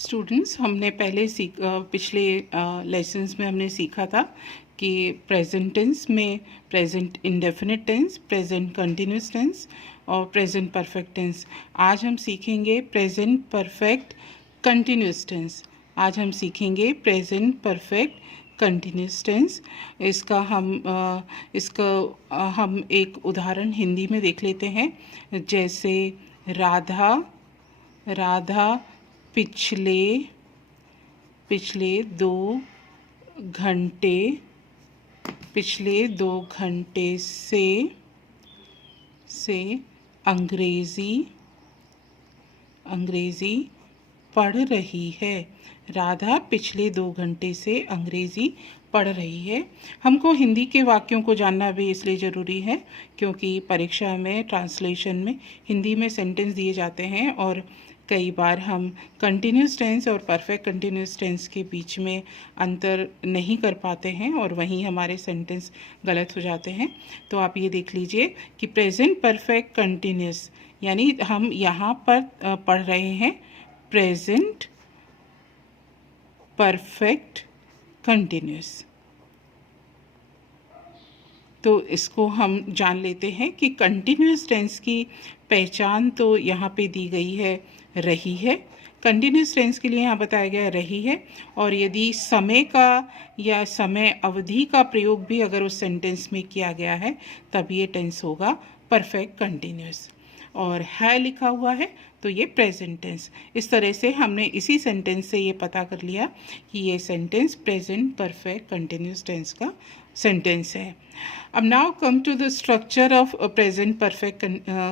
Students, हमने पहले पिछले लेसन्स में हमने सीखा था कि प्रेजेंट टेंस में present indefinite tense, present continuous tense और प्रेजेंट परफेक्ट टेंस। आज हम सीखेंगे प्रेजेंट परफेक्ट कंटिन्यूस टेंस। आज हम सीखेंगे प्रेजेंट परफेक्ट कंटिन्यूस टेंस। हम एक उदाहरण हिंदी में देख लेते हैं। जैसे राधा पिछले दो घंटे से अंग्रेज़ी पढ़ रही है। राधा पिछले 2 घंटे से अंग्रेज़ी पढ़ रही है। हमको हिंदी के वाक्यों को जानना भी इसलिए ज़रूरी है क्योंकि परीक्षा में ट्रांसलेशन में हिंदी में सेंटेंस दिए जाते हैं और कई बार हम कंटिन्यूस टेंस और परफेक्ट कंटिन्यूस टेंस के बीच में अंतर नहीं कर पाते हैं और वहीं हमारे सेंटेंस गलत हो जाते हैं। तो आप ये देख लीजिए कि प्रेजेंट परफेक्ट कंटिन्यूस यानी हम यहाँ पर पढ़ रहे हैं प्रेजेंट परफेक्ट कंटिन्यूस। तो इसको हम जान लेते हैं कि कंटिन्यूस टेंस की पहचान तो यहाँ पे दी गई है रही है। कंटिन्यूस टेंस के लिए यहाँ बताया गया रही है और यदि समय का या समय अवधि का प्रयोग भी अगर उस सेंटेंस में किया गया है तब ये टेंस होगा परफेक्ट कंटिन्यूस। और है लिखा हुआ है तो ये प्रेजेंट टेंस। इस तरह से हमने इसी सेंटेंस से ये पता कर लिया कि ये sentence present perfect continuous tense का सेंटेंस है। अब now come to the structure of present perfect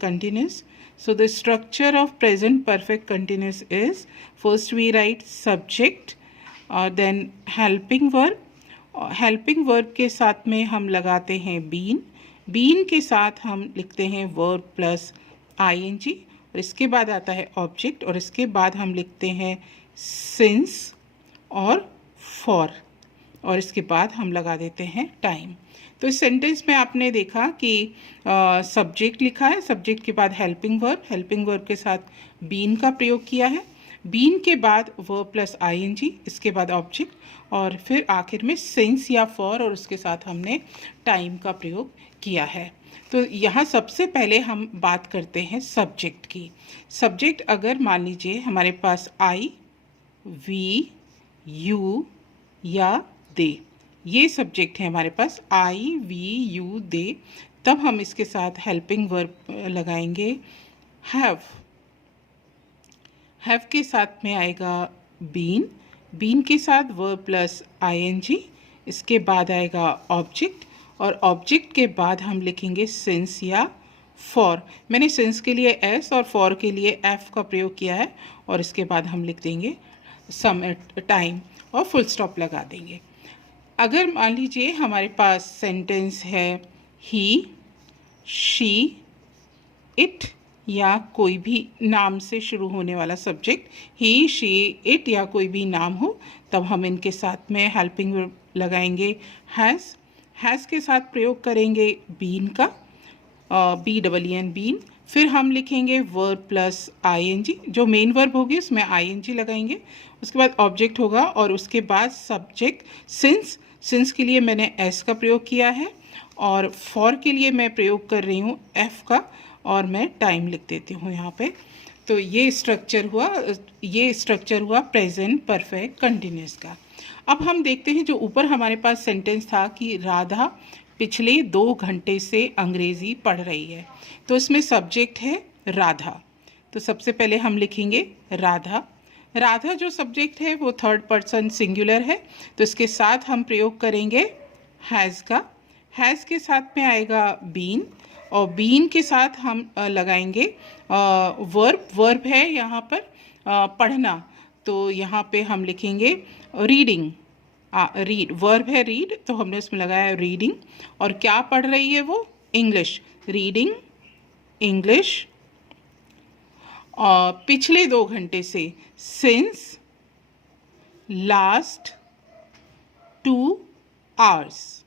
continuous. So the structure of present perfect continuous is, first we write subject, then helping verb. Helping verb के साथ में हम लगाते हैं been के साथ हम लिखते हैं वर्ब प्लस आईएनजी और इसके बाद आता है ऑब्जेक्ट और इसके बाद हम लिखते हैं सिंस और फॉर और इसके बाद हम लगा देते हैं टाइम। तो इस सेंटेंस में आपने देखा कि सब्जेक्ट लिखा है, सब्जेक्ट के बाद हेल्पिंग वर्ब के साथ बीन का प्रयोग किया है, बीन के बाद वर्ब प्लस आईएनजी, इसके बाद ऑब्जेक्ट और फिर आखिर में सिंस या फॉर और उसके साथ हमने टाइम का प्रयोग किया है। तो यहाँ सबसे पहले हम बात करते हैं सब्जेक्ट की। सब्जेक्ट अगर मान लीजिए हमारे पास आई, वी, यू या दे, ये सब्जेक्ट है हमारे पास आई, वी, यू, दे, तब हम इसके साथ हेल्पिंग वर्ब लगाएंगे हैव के साथ में आएगा बीन के साथ वर्ब प्लस आईएनजी, इसके बाद आएगा ऑब्जेक्ट और ऑब्जेक्ट के बाद हम लिखेंगे सिंस या फॉर। मैंने सिंस के लिए एस और फॉर के लिए एफ का प्रयोग किया है और इसके बाद हम लिख देंगे सम टाइम और फुल स्टॉप लगा देंगे। अगर मान लीजिए हमारे पास सेंटेंस है ही, शी, इट या कोई भी नाम से शुरू होने वाला सब्जेक्ट, ही, शी, इट या कोई भी नाम हो, तब हम इनके साथ में हेल्पिंग वर्ब लगाएंगे हैज़ के साथ प्रयोग करेंगे बीन का, BEEN बीन, फिर हम लिखेंगे वर्ब प्लस आईएनजी, जो मेन वर्ब होगी उसमें आईएनजी लगाएंगे, उसके बाद ऑब्जेक्ट होगा और उसके बाद सब्जेक्ट सिंस के लिए मैंने एस का प्रयोग किया है और फॉर के लिए मैं प्रयोग कर रही हूँ एफ का और मैं टाइम लिख देती हूँ यहाँ पे। तो ये स्ट्रक्चर हुआ प्रेजेंट परफेक्ट कंटिन्यूस का। अब हम देखते हैं जो ऊपर हमारे पास सेंटेंस था कि राधा पिछले 2 घंटे से अंग्रेज़ी पढ़ रही है, तो इसमें सब्जेक्ट है राधा। तो सबसे पहले हम लिखेंगे राधा जो सब्जेक्ट है वो थर्ड पर्सन सिंगुलर है, तो इसके साथ हम प्रयोग करेंगे हैज़ का। हैज़ के साथ में आएगा बीन और बीन के साथ हम लगाएंगे वर्ब है यहाँ पर पढ़ना, तो यहाँ पे हम लिखेंगे रीडिंग। वर्ब है रीड, तो हमने उसमें लगाया रीडिंग और क्या पढ़ रही है वो, इंग्लिश, रीडिंग इंग्लिश। और पिछले 2 घंटे से सिंस लास्ट 2 आवर्स।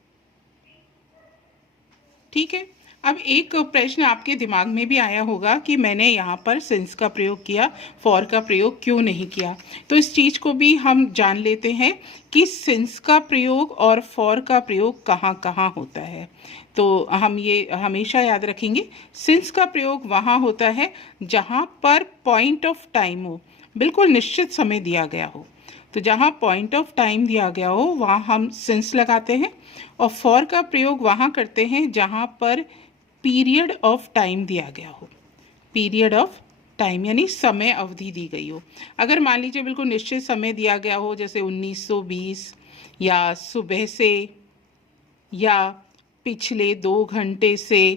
ठीक है, अब एक प्रश्न आपके दिमाग में भी आया होगा कि मैंने यहाँ पर सिंस का प्रयोग किया, फॉर का प्रयोग क्यों नहीं किया। तो इस चीज़ को भी हम जान लेते हैं कि सिंस का प्रयोग और फॉर का प्रयोग कहाँ कहाँ होता है। तो हम ये हमेशा याद रखेंगे, सिंस का प्रयोग वहाँ होता है जहाँ पर पॉइंट ऑफ टाइम हो, बिल्कुल निश्चित समय दिया गया हो। तो जहाँ पॉइंट ऑफ टाइम दिया गया हो वहाँ हम सिंस लगाते हैं। और फॉर का प्रयोग वहाँ करते हैं जहाँ पर पीरियड ऑफ टाइम दिया गया हो, पीरियड ऑफ टाइम यानी समय अवधि दी गई हो। अगर मान लीजिए बिल्कुल निश्चित समय दिया गया हो, जैसे 1920 या सुबह से या पिछले 2 घंटे से,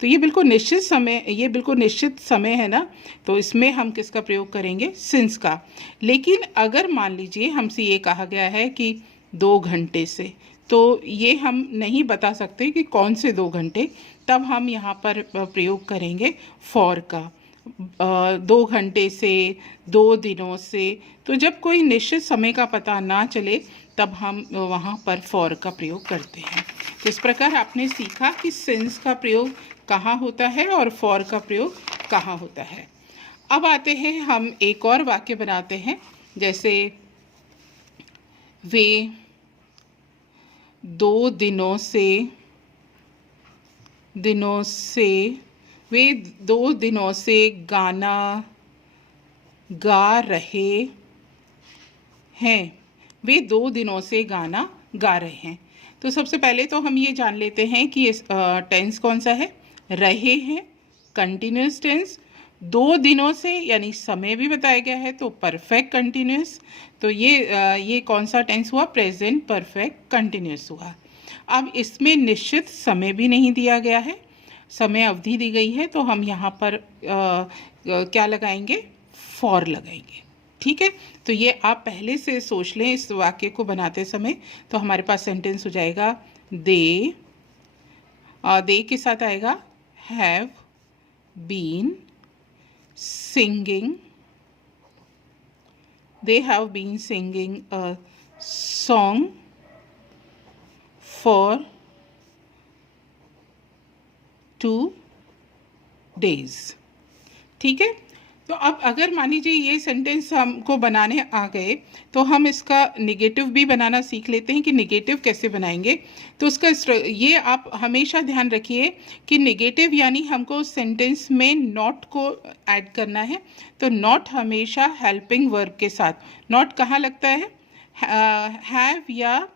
तो ये बिल्कुल निश्चित समय है ना, तो इसमें हम किसका प्रयोग करेंगे, सिंस का। लेकिन अगर मान लीजिए हमसे ये कहा गया है कि 2 घंटे से, तो ये हम नहीं बता सकते कि कौन से 2 घंटे, तब हम यहाँ पर प्रयोग करेंगे फॉर का। 2 घंटे से, 2 दिनों से, तो जब कोई निश्चित समय का पता ना चले तब हम वहाँ पर फॉर का प्रयोग करते हैं। तो इस प्रकार आपने सीखा कि सिंस का प्रयोग कहाँ होता है और फॉर का प्रयोग कहाँ होता है। अब आते हैं हम एक और वाक्य बनाते हैं, जैसे वे 2 दिनों से वे 2 दिनों से गाना गा रहे हैं, वे 2 दिनों से गाना गा रहे हैं। तो सबसे पहले तो हम ये जान लेते हैं कि इस टेंस कौन सा है, रहे हैं, कंटिन्यूस टेंस। 2 दिनों से यानी समय भी बताया गया है, तो परफेक्ट कंटिन्यूस। तो ये कौन सा टेंस हुआ, प्रेजेंट परफेक्ट कंटिन्यूस हुआ। अब इसमें निश्चित समय भी नहीं दिया गया है, समय अवधि दी गई है, तो हम यहाँ पर क्या लगाएंगे, फॉर लगाएंगे। ठीक है, तो ये आप पहले से सोच लें इस वाक्य को बनाते समय। तो हमारे पास सेंटेंस हो जाएगा, दे के साथ आएगा have been singing, they have been singing a song for 2 days। ठीक है, तो अब अगर मान लीजिए ये सेंटेंस हमको बनाने आ गए, तो हम इसका निगेटिव भी बनाना सीख लेते हैं कि निगेटिव कैसे बनाएंगे। तो उसका ये आप हमेशा ध्यान रखिए कि निगेटिव यानी हमको सेंटेंस में नॉट को ऐड करना है। तो नॉट हमेशा हेल्पिंग वर्ब के साथ। नॉट कहाँ लगता है, हैव या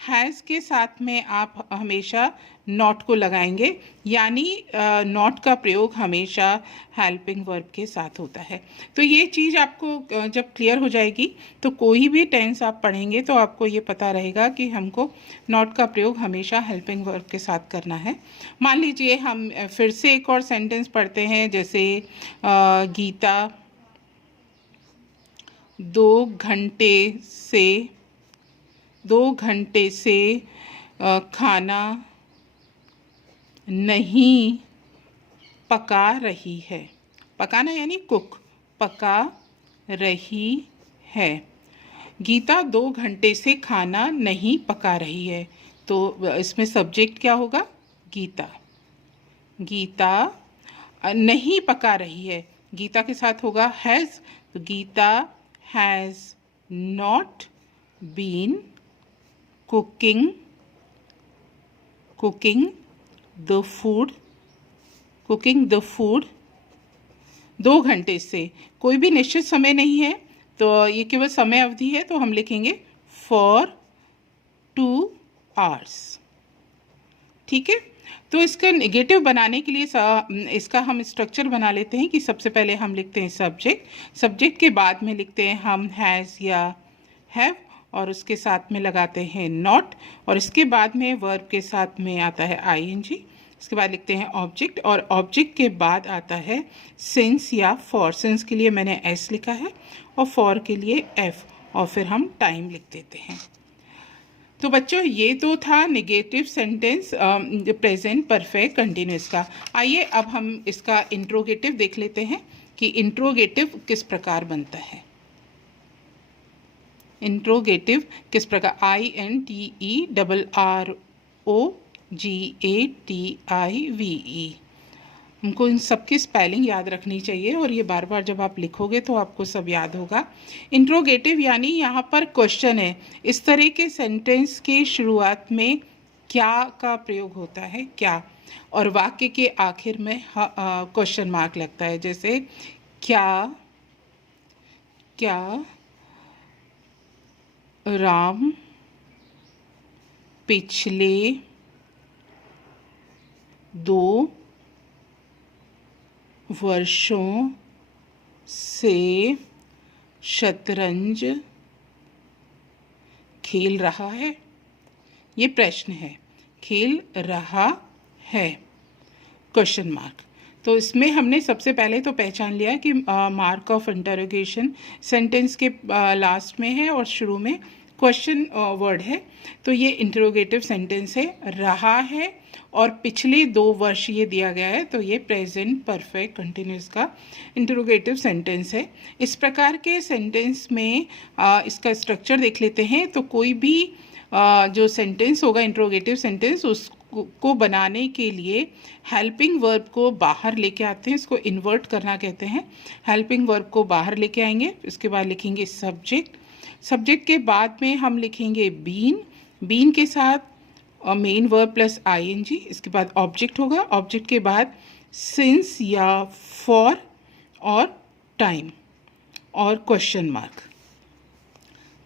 हैज़ के साथ में आप हमेशा नॉट को लगाएंगे, यानी नॉट का प्रयोग हमेशा हेल्पिंग वर्ब के साथ होता है। तो ये चीज़ आपको जब क्लियर हो जाएगी तो कोई भी टेंस आप पढ़ेंगे तो आपको ये पता रहेगा कि हमको नॉट का प्रयोग हमेशा हेल्पिंग वर्ब के साथ करना है। मान लीजिए हम फिर से एक और सेंटेंस पढ़ते हैं, जैसे गीता 2 घंटे से खाना नहीं पका रही है। पकाना यानी कुक, पका रही है। गीता 2 घंटे से खाना नहीं पका रही है, तो इसमें सब्जेक्ट क्या होगा, गीता। गीता नहीं पका रही है, गीता के साथ होगा हैज़, तो Geeta has not been cooking the food 2 घंटे से। कोई भी निश्चित समय नहीं है, तो ये केवल समय अवधि है, तो हम लिखेंगे फॉर 2 hours। ठीक है, तो इसका नेगेटिव बनाने के लिए इसका हम स्ट्रक्चर बना लेते हैं कि सबसे पहले हम लिखते हैं सब्जेक्ट के बाद में लिखते हैं हम हैज़ या हैव, और उसके साथ में लगाते हैं नॉट, और इसके बाद में वर्ब के साथ में आता है आईएनजी। इसके बाद लिखते हैं ऑब्जेक्ट, और ऑब्जेक्ट के बाद आता है सिंस या फॉर। सिंस के लिए मैंने एस लिखा है और फॉर के लिए एफ, और फिर हम टाइम लिख देते हैं। तो बच्चों ये तो था negative sentence present perfect continuous का। आइए अब हम इसका इंट्रोगेटिव देख लेते हैं कि इंट्रोगेटिव किस प्रकार बनता है। इंट्रोगेटिव किस प्रकार, INTERROGATIVE GATIVE। हमको इन सब की स्पेलिंग याद रखनी चाहिए और ये बार बार जब आप लिखोगे तो आपको सब याद होगा। इंट्रोगेटिव यानी यहाँ पर क्वेश्चन है। इस तरह के सेंटेंस के शुरुआत में क्या का प्रयोग होता है, क्या, और वाक्य के आखिर में क्वेश्चन मार्क लगता है। जैसे क्या राम पिछले 2 वर्षों से शतरंज खेल रहा है। ये प्रश्न है, खेल रहा है, क्वेश्चन मार्क। तो इसमें हमने सबसे पहले तो पहचान लिया कि मार्क ऑफ इंटरोगेशन सेंटेंस के लास्ट में है और शुरू में क्वेश्चन वर्ड है। तो ये इंटरोगेटिव सेंटेंस है, रहा है और पिछले 2 वर्ष ये दिया गया है, तो ये प्रेजेंट परफेक्ट कंटिन्यूस का इंटरोगेटिव सेंटेंस है। इस प्रकार के सेंटेंस में इसका स्ट्रक्चर देख लेते हैं। तो कोई भी जो सेंटेंस होगा इंटरोगेटिव सेंटेंस, उसको बनाने के लिए हेल्पिंग वर्ब को बाहर लेके आते हैं। इसको इन्वर्ट करना कहते हैं। हेल्पिंग वर्ब को बाहर लेके आएंगे, इसके बाद लिखेंगे सब्जेक्ट। सब्जेक्ट के बाद में हम लिखेंगे बीन, बीन के साथ मेन वर्ब प्लस ING। इसके बाद ऑब्जेक्ट होगा, ऑब्जेक्ट के बाद सिंस या फॉर और टाइम और क्वेश्चन मार्क।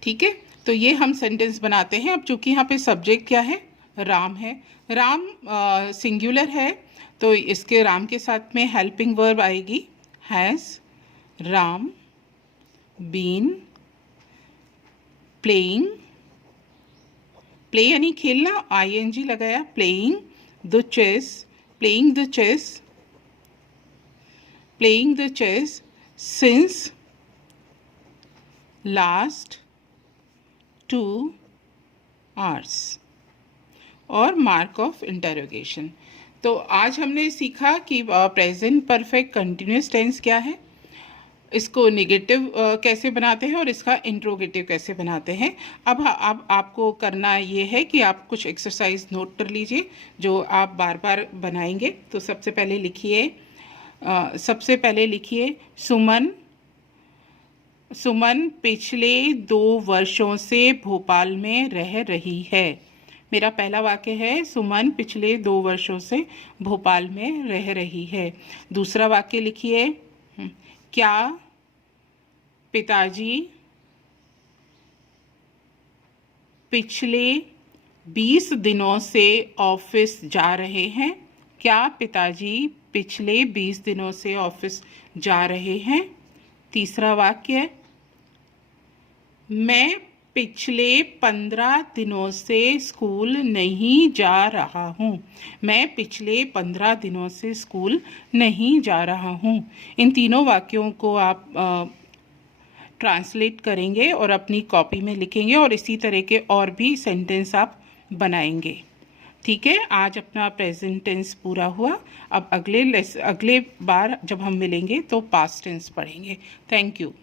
ठीक है, तो ये हम सेंटेंस बनाते हैं। अब चूंकि यहाँ पे सब्जेक्ट क्या है, राम है, राम सिंगुलर है, तो इसके राम के साथ में हेल्पिंग वर्ब आएगी has Ram been playing, play यानी खेलना, ING लगाया, playing the chess, playing the chess, playing the chess since last 2 hours और मार्क ऑफ इंटरोगेशन। तो आज हमने सीखा कि प्रेजेंट परफेक्ट कंटिन्यूस टेंस क्या है, इसको नेगेटिव कैसे बनाते हैं और इसका इंट्रोगेटिव कैसे बनाते हैं। अब आपको करना ये है कि आप कुछ एक्सरसाइज नोट कर लीजिए जो आप बार बार बनाएंगे। तो सबसे पहले लिखिए सुमन पिछले 2 वर्षों से भोपाल में रह रही है। मेरा पहला वाक्य है सुमन पिछले 2 वर्षों से भोपाल में रह रही है। दूसरा वाक्य लिखिए, क्या पिताजी पिछले 20 दिनों से ऑफिस जा रहे हैं। क्या पिताजी पिछले 20 दिनों से ऑफिस जा रहे हैं। तीसरा वाक्य, मैं पिछले 15 दिनों से स्कूल नहीं जा रहा हूँ। मैं पिछले 15 दिनों से स्कूल नहीं जा रहा हूँ। इन तीनों वाक्यों को आप ट्रांसलेट करेंगे और अपनी कॉपी में लिखेंगे और इसी तरह के और भी सेंटेंस आप बनाएंगे। ठीक है, आज अपना प्रेजेंट टेंस पूरा हुआ। अब अगले बार जब हम मिलेंगे तो पास्ट टेंस पढ़ेंगे। Thank you.